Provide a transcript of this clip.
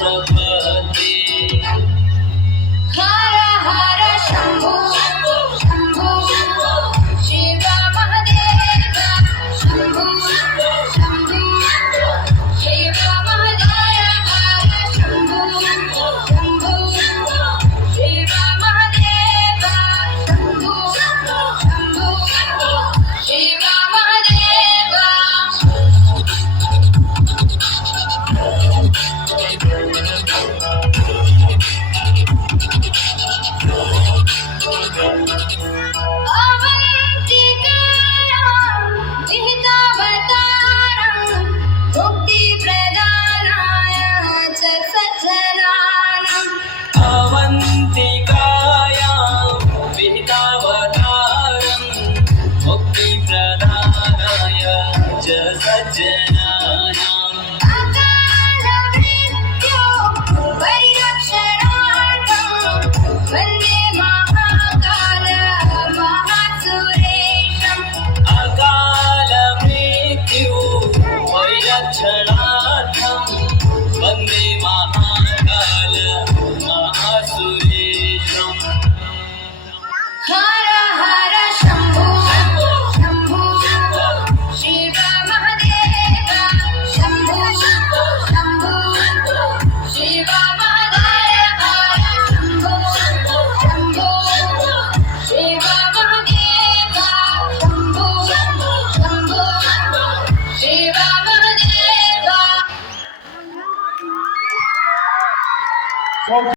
प्रपदे हर हर शंभो शंभो शिव महादेव शंभो शंभो शिव महादेव शंभो शंभो शिव महादेव शंभो शंभो शिव महादेव अवन्तिकायां विहितावतारं मुक्तिप्रदानाय च सज्जनानाम् वन्दे महाकाल महासुरेशम् अकालमृत्यु परिरक्षणार्थं वन्दे महाकाल महासुरेशम् हर हर शंभो शंभो शिव महादेव शंभो शंभो शिव महादेव शंभो शंभो शिव महादेव शंभो शंभो शिव महादेव